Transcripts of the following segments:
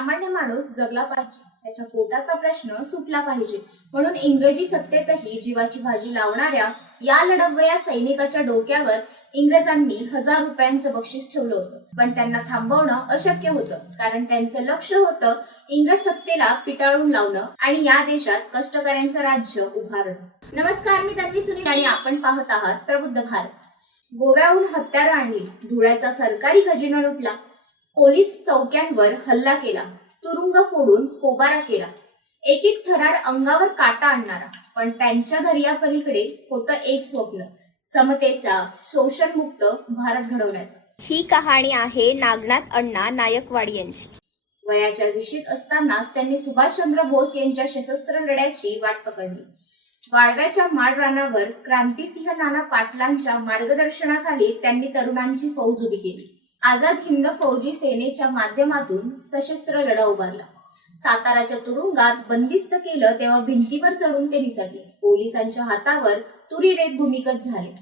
सामान्य माणूस जगला पाहिजे त्याच्या पोटाचा प्रश्न सुटला पाहिजे. म्हणून इंग्रजी सत्तेतही जीवाची भाजी लावणाऱ्या या लढवया सैनिकाच्या डोक्यावर इंग्रजांनी हजार रुपयांचं बक्षीस ठेवलं होतं. पण त्यांना थांबवणं अशक्य होतं कारण त्यांचं लक्ष होतं इंग्रज सत्तेला पिटाळून लावणं आणि या देशात कष्टकऱ्यांचं राज्य उभारणं. नमस्कार मी तन्वी सुनील आणि आपण पाहत आहात प्रबुद्ध भारत. गोव्याहून हत्यारं आणली धुळ्याचा सरकारी खजिना लुटला. पोलीस चौक्यांवर हल्ला केला. तुरुंग फोडून पोबारा केला. एक एक थरार अंगावर काटा आणणारा. पण त्यांच्या दर्यापलीकडे होतं एक स्वप्न. समतेचा शोषणमुक्त भारत घडवण्याचं. ही कहाणी आहे नागनाथ अण्णा नायकवाडी यांची. वयाच्या विशीत असतानाच त्यांनी सुभाषचंद्र बोस यांच्या सशस्त्र लढ्याची वाट पकडली. वाळव्याच्या माळरानावर क्रांतिसिंह नाना पाटलांच्या मार्गदर्शनाखाली त्यांनी तरुणांची फौज उभी केली. आझाद हिंद फौजी सेनेच्या माध्यमातून सशस्त्र लढा उभारला. साताराच्या तुरुंगात बंदिस्त केलं तेव्हा भिंतीवर चढून ते निसटले. पोलिसांच्या हातावर तुरी रेत भूमिगत झाले.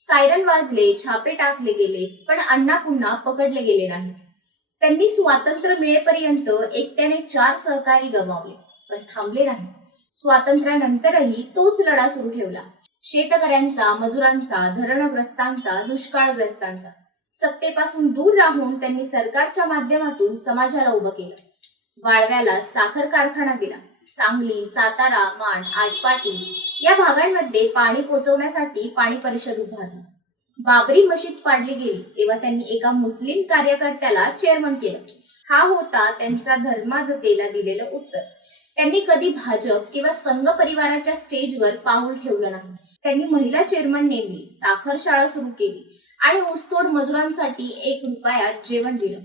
सायरन वाजले छापे टाकले गेले पण अण्णा पुन्हा पकडले गेले नाही. त्यांनी स्वातंत्र्य मिळेपर्यंत एकट्याने चार सहकारी गमावले पण थांबले नाही. स्वातंत्र्यानंतरही तोच लढा सुरू ठेवला. शेतकऱ्यांचा मजुरांचा धरणग्रस्तांचा दुष्काळग्रस्तांचा. सत्तेपासून दूर राहून त्यांनी सरकारच्या माध्यमातून समाजाला उभं केलं. वाळव्याला साखर कारखाना दिला. सांगली सातारा माण आटपाटी या भागांमध्ये पाणी पोहोचवण्यासाठी पाणी परिषद उभारली. बाबरी मशीद पाडली गेली तेव्हा त्यांनी एका मुस्लिम कार्यकर्त्याला चेअरमन केलं. हा होता त्यांचा धर्माधतेला दिलेलं उत्तर. त्यांनी कधी भाजप किंवा संघ परिवाराच्या स्टेजवर पाऊल ठेवलं नाही. त्यांनी महिला चेअरमन नेमली साखर शाळा सुरू केली. आणि ऊसतोड मजुरांसाठी एक रुपयात जेवण दिलं.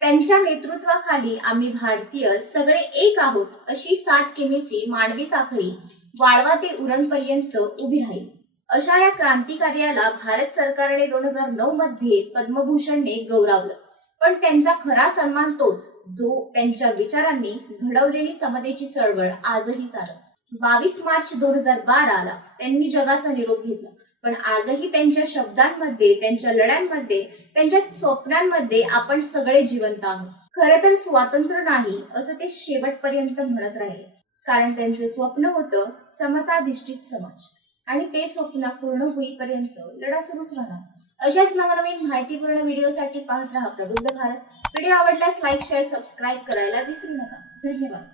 त्यांच्या नेतृत्वाखाली आम्ही भारतीय सगळे एक आहोत अशी साठ किमीची मानवी साखळी वाळवा ते उरणपर्यंत उभी राहील. अशा या क्रांतिकार्याला भारत सरकारने दोन हजार नऊ मध्ये पद्मभूषणने गौरवलं. पण त्यांचा खरा सन्मान तोच जो त्यांच्या विचारांनी घडवलेली समतेची चळवळ आजही चालत. बावीस मार्च दोन हजार बाराला त्यांनी जगाचा निरोप घेतला. पण आजही त्यांच्या शब्दांमध्ये त्यांच्या लढ्यांमध्ये त्यांच्या स्वप्नांमध्ये आपण सगळे जिवंत आहोत. खरं तर स्वातंत्र्य नाही असं ते शेवटपर्यंत म्हणत राहिले. कारण त्यांचं स्वप्न होतं समताधिष्ठित समाज. आणि ते स्वप्न पूर्ण होईपर्यंत लढा सुरूच राहणार. अशाच नवनवीन माहितीपूर्ण व्हिडिओसाठी पाहत राहा प्रबुद्ध भारत. व्हिडिओ आवडल्यास लाईक शेअर सबस्क्राईब करायला विसरू नका. धन्यवाद.